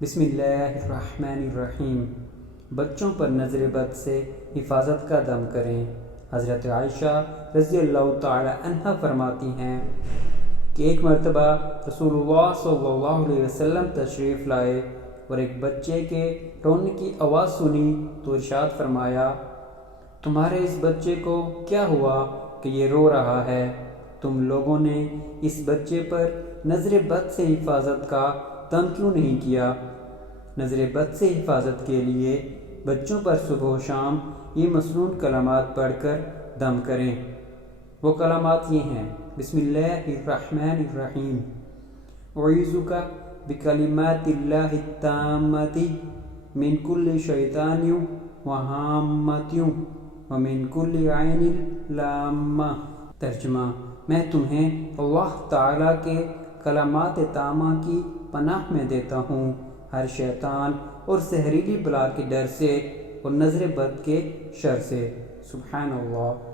بسم اللہ الرحمن الرحیم۔ بچوں پر نظر بد سے حفاظت کا دم کریں۔ حضرت عائشہ رضی اللہ تعالی عنہ فرماتی ہیں کہ ایک مرتبہ رسول اللہ صلی اللہ علیہ وسلم تشریف لائے اور ایک بچے کے رونے کی آواز سنی تو ارشاد فرمایا، تمہارے اس بچے کو کیا ہوا کہ یہ رو رہا ہے؟ تم لوگوں نے اس بچے پر نظر بد سے حفاظت کا دم کیوں نہیں کیا؟ نظر بد سے حفاظت کے لیے بچوں پر صبح و شام یہ مسنون کلمات پڑھ کر دم کریں۔ وہ کلمات یہ ہیں: بسم اللہ الرحمن الرحیم، اعوذک بکلمات اللہ التامۃ من کل شیطان وہامۃ ومن کل عین لامہ۔ ترجمہ: میں تمہیں اللہ تعالیٰ کے کلمات تامہ کی پناہ میں دیتا ہوں، ہر شیطان اور زہریلی بلا کے ڈر سے اور نظر بد کے شر سے۔ سبحان اللہ۔